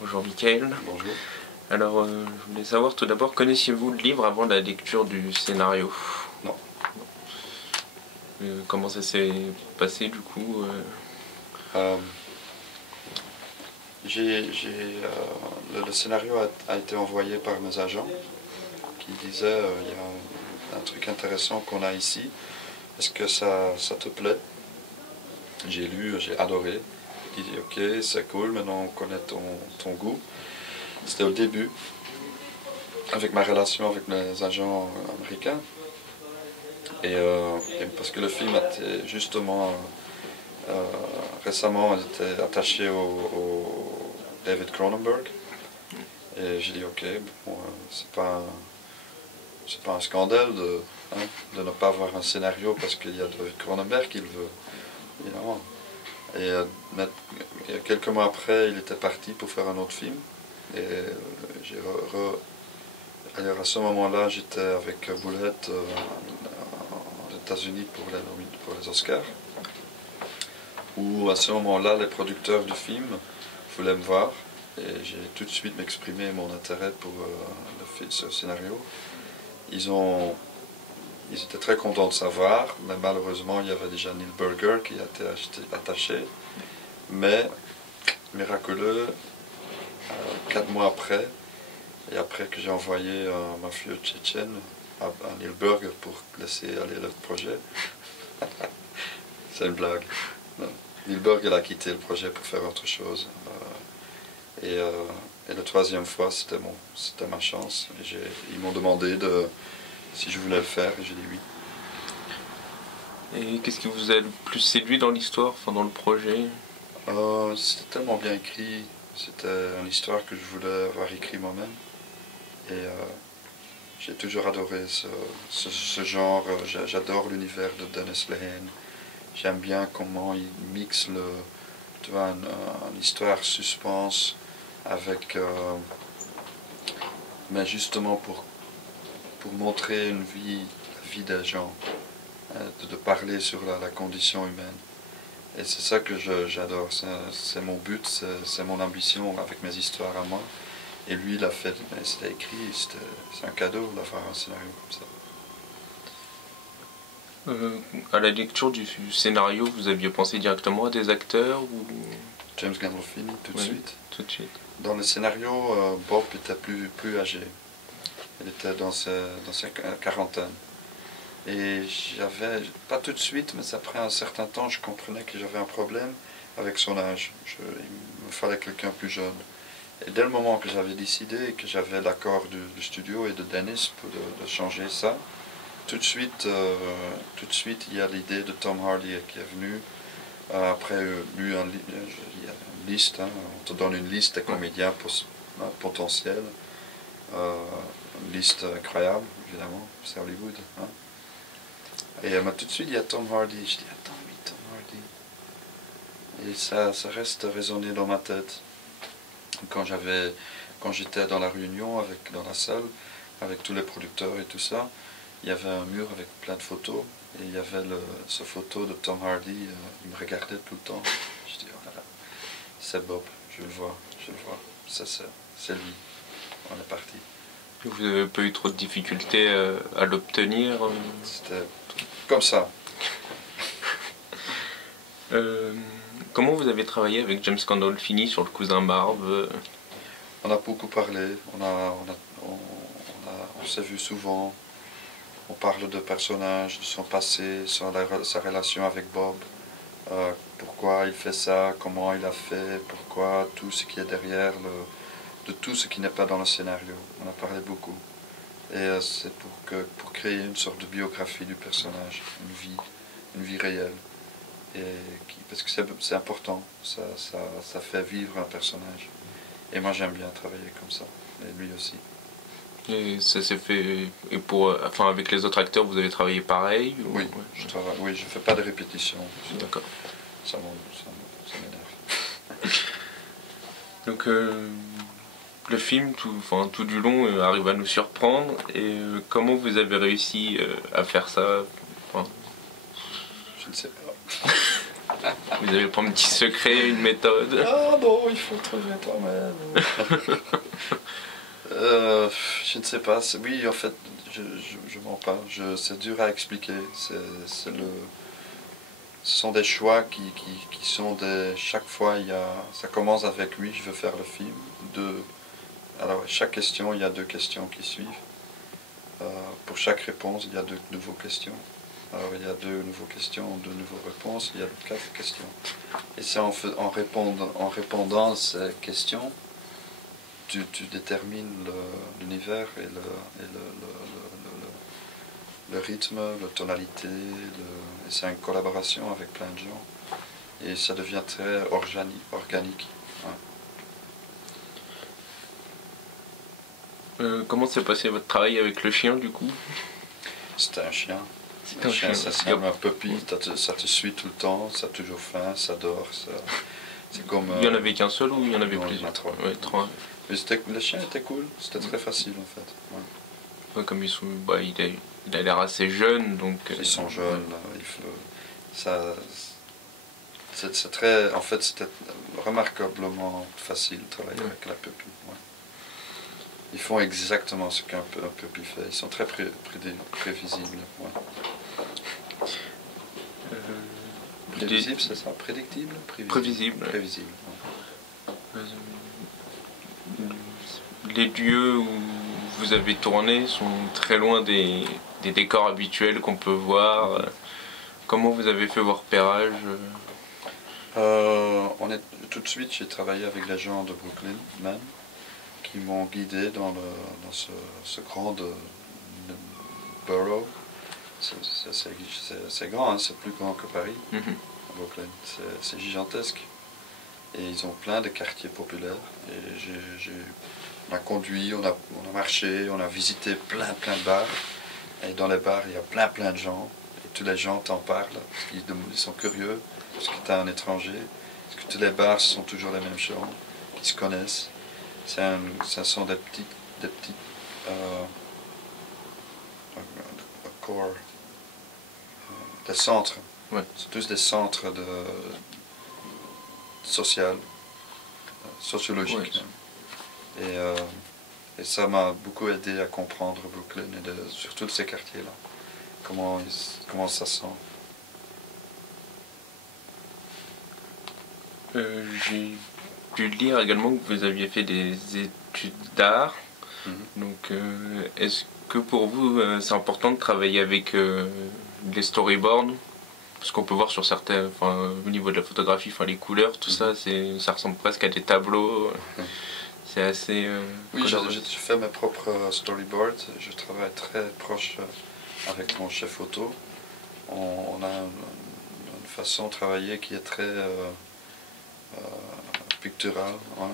Bonjour Mickaël. Bonjour. Alors, je voulais savoir tout d'abord, connaissiez-vous le livre avant la lecture du scénario? Non. Comment ça s'est passé du coup Le scénario a été envoyé par mes agents qui disaient il y a un truc intéressant qu'on a ici. Est-ce que ça te plaît? J'ai lu, j'ai adoré. J'ai dit ok, c'est cool, maintenant on connaît ton goût. C'était au début, avec ma relation avec mes agents américains. Et parce que le film était justement récemment était attaché au David Cronenberg. Et j'ai dit ok, bon, c'est pas un scandale de ne pas avoir un scénario parce qu'il y a David Cronenberg qui le veut, évidemment. Et quelques mois après, il était parti pour faire un autre film. Et alors à ce moment-là, j'étais avec Boulette aux États-Unis pour les Oscars. Où à ce moment-là, les producteurs du film voulaient me voir. Et j'ai tout de suite exprimé mon intérêt pour ce scénario. Ils étaient très contents de savoir, mais malheureusement, il y avait déjà Neil Burger qui a été attaché. Mais, miraculeux, 4 mois après, et après que j'ai envoyé un mafieux tchétchène à Neil Burger pour laisser aller le projet, c'est une blague. Non. Neil Burger a quitté le projet pour faire autre chose. Et la troisième fois, c'était ma chance. Ils m'ont demandé si je voulais le faire, et j'ai dit oui. Et qu'est-ce qui vous a le plus séduit dans l'histoire, enfin dans le projet? C'était tellement bien écrit. C'était une histoire que je voulais avoir écrit moi-même. Et j'ai toujours adoré ce genre. J'adore l'univers de Dennis Lehane. J'aime bien comment il mixe une histoire suspense avec, mais justement pour montrer la vie des gens, de parler sur la condition humaine. Et c'est ça que j'adore, c'est mon but, c'est mon ambition avec mes histoires à moi. Et lui, il a fait, c'était écrit, c'est un cadeau d'avoir un scénario comme ça. À la lecture du scénario, vous aviez pensé directement à des acteurs ou... James Gandolfini, tout de suite. Tout de suite. Dans le scénario, Bob était plus âgé. Il était dans sa quarantaine. Et pas tout de suite, mais après un certain temps, je comprenais que j'avais un problème avec son âge. Il me fallait quelqu'un plus jeune. Et dès le moment que j'avais décidé et que j'avais l'accord du studio et de Dennis de changer ça, tout de suite, il y a l'idée de Tom Hardy qui est venu. Après, il y a une liste, hein, on te donne une liste des comédiens potentiels. Une liste incroyable, évidemment, c'est Hollywood. Hein. Et tout de suite, il y a Tom Hardy. Je dis, attends, oui, Tom Hardy. Et ça reste résonné dans ma tête. Quand j'étais dans la réunion, dans la salle, avec tous les producteurs et tout ça, il y avait un mur avec plein de photos. Et il y avait ce photo de Tom Hardy, il me regardait tout le temps. Je dis, oh là là, c'est Bob, je le vois, c'est lui. On est parti. Vous n'avez pas eu trop de difficultés à l'obtenir? C'était comme ça. Comment vous avez travaillé avec James Gandolfini sur le cousin Barbe? On a beaucoup parlé, on s'est vu souvent. On parle de personnages, de son passé, sa relation avec Bob, pourquoi il fait ça, comment il a fait, pourquoi, tout ce qui est derrière, de tout ce qui n'est pas dans le scénario. On a parlé beaucoup. Et c'est pour créer une sorte de biographie du personnage, une vie réelle. Parce que c'est important, ça fait vivre un personnage. Et moi j'aime bien travailler comme ça, et lui aussi. Et ça s'est fait. Et avec les autres acteurs, vous avez travaillé pareil ou... Oui, oui, je fais pas de répétition. D'accord. Ça m'énerve. Donc le film, tout du long, arrive à nous surprendre. Et comment vous avez réussi à faire ça? Je ne sais pas. Vous avez pas un petit secret, une méthode? Ah non, il faut trouver toi-même. Je ne sais pas. Oui, en fait, je mens pas. C'est dur à expliquer. C'est le, ce sont des choix qui sont des... Chaque fois, ça commence avec oui, je veux faire le film. Alors, chaque question, il y a 2 questions qui suivent. Pour chaque réponse, il y a 2 nouvelles questions. Alors, il y a 2 nouvelles questions, 2 nouvelles réponses, il y a 4 questions. Et c'est en répondant à ces questions, tu détermines l'univers et le rythme, la tonalité, et c'est une collaboration avec plein de gens. Et ça devient très organique. Ouais. Comment s'est passé votre travail avec le chien du coup? C'était un chien. C'est Un un chien, chien. ça c'est comme un puppy, ça te suit tout le temps, ça a toujours faim, ça dort. C'est comme, Il y en avait qu'un seul ou il y en avait non, il y en a plusieurs? 3. Ouais, 3. Mais le chien était cool, c'était très facile en fait. Ouais. Ouais, comme ils sont, bah, il a l'air assez jeune, donc... Ils sont jeunes, c'est très, en fait c'était remarquablement facile de travailler avec la puppy. Ouais. Ils font exactement ce qu'un puppy fait, ils sont très prévisibles. Ouais. Prévisible, c'est ça? Prédictible? Prévisible. Prévisible. Ouais. Les lieux où vous avez tourné sont très loin des décors habituels qu'on peut voir. Comment vous avez fait vos repérages? Tout de suite, j'ai travaillé avec les gens de Brooklyn, même, qui m'ont guidé dans ce grand borough. C'est grand, hein, c'est plus grand que Paris, Brooklyn. C'est gigantesque. Et ils ont plein de quartiers populaires. Et on a conduit, on a marché, on a visité plein de bars. Et dans les bars, il y a plein de gens. Et tous les gens t'en parlent. Ils sont curieux, parce que tu es un étranger. Parce que tous les bars sont toujours les mêmes gens, qui se connaissent. Ce sont des petits core, des centres. Ouais. C'est tous des centres sociologiques. Ouais. Et ça m'a beaucoup aidé à comprendre Brooklyn et surtout ces quartiers-là. Comment ça sent. J'ai pu lire également que vous aviez fait des études d'art. Donc, est-ce que pour vous, c'est important de travailler avec les storyboards? Parce qu'on peut voir sur certains, au niveau de la photographie, les couleurs, tout ça, ça ressemble presque à des tableaux. C'est assez... oui, je fais mes propres storyboards. Je travaille très proche avec mon chef photo. On a une façon de travailler qui est très picturale. Ouais.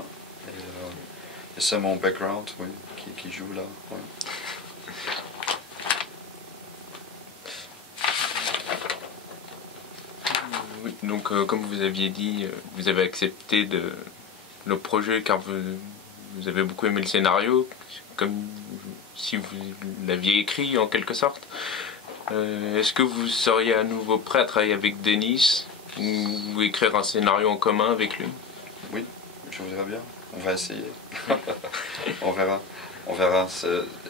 Et c'est mon background, oui, qui joue là. Ouais. Oui, donc comme vous aviez dit, vous avez accepté le projet car vous avez beaucoup aimé le scénario, comme si vous l'aviez écrit en quelque sorte. Est-ce que vous seriez à nouveau prêt à travailler avec Denis ou écrire un scénario en commun avec lui? Oui, je voudrais bien. On va essayer. On verra. On verra.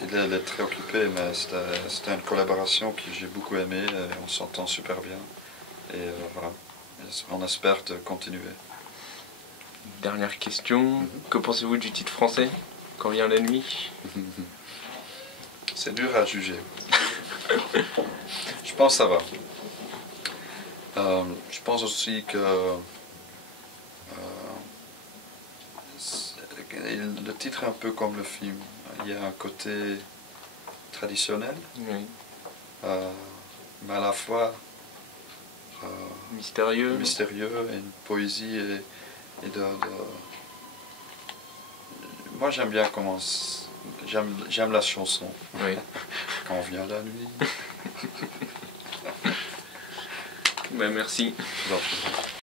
Il est très occupé, mais c'était une collaboration que j'ai beaucoup aimée. On s'entend super bien. Et voilà. On espère de continuer. Dernière question. Que pensez-vous du titre français, Quand vient la nuit? C'est dur à juger. Je pense que ça va. Je pense aussi que le titre est un peu comme le film. Il y a un côté traditionnel, oui. Mais à la fois mystérieux et une poésie Moi j'aime bien comment... J'aime la chanson. Oui. Quand vient la nuit. Ben, merci. Bon.